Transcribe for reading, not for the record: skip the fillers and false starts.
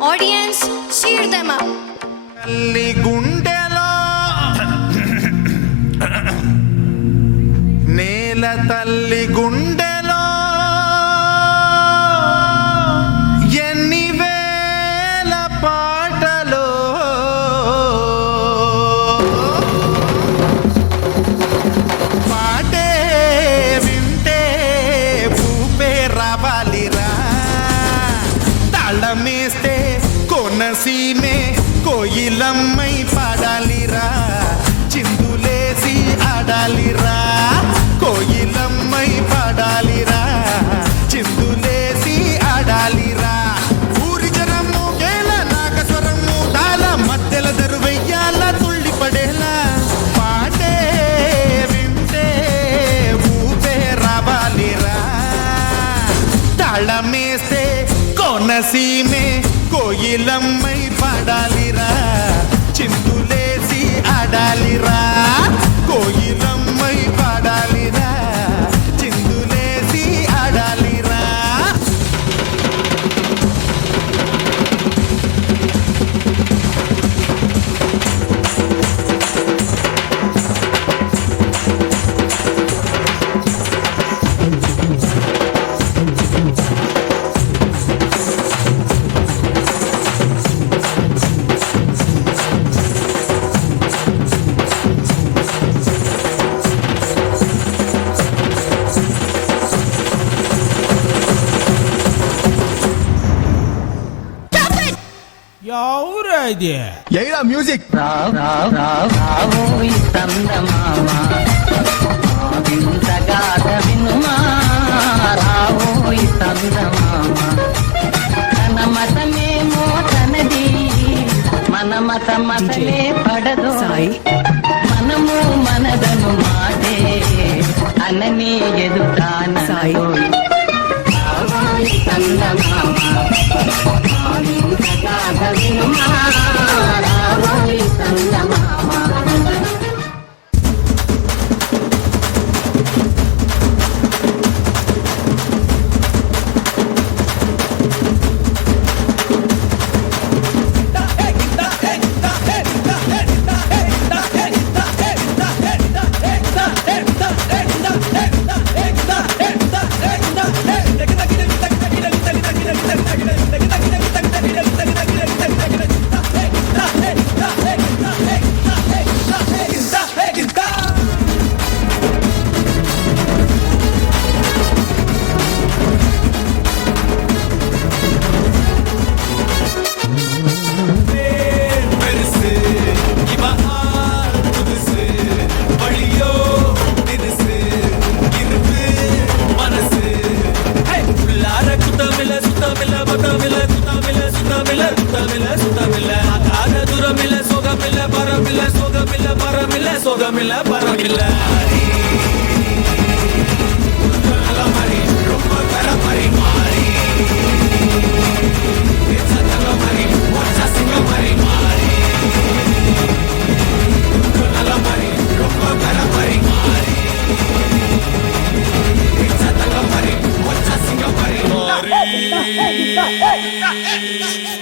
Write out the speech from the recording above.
Audience, cheer them up. తల్లి గుండెలో నేల తల్లి గుండెలో ఎన్ని వేల పాటలో పాటే వింటే పూపే రావాలిరా తాళమేస్తే కోనసీమే కోయిలమ్మై పాడాలిరా చిందులేసి ఆడాలిరా కోయిలమ్మై పాడాలిరా చిందులేసి ఆడాలిరా ఊరి జనము గేల నాగస్వరము తాళ మధ్యల దరువెయ్యాల తుళ్ళి పడేలా పాటే వింటే ఊపే రావాలిరా తాళమేస్తే కోనసీమే కోయిలమ్మై పాడాలిరా చిందులేసి ఆడాలిరా కోయిలమ్మై పాడాలిరా చిందులేసి ఆడాలిరా ఎవరా ఇది ఎయిరా మ్యూజిక్ రావోయి చందమామ వింతగాథ వినుమా రావోయి చందమామ తన మతమేమో తనది మన మతలే పడదు మనము మనదను మాటే అనని ఎదుటాన రావోయి చందమామ వింతగాథ వినుమా రావోయి చందమామ Hey!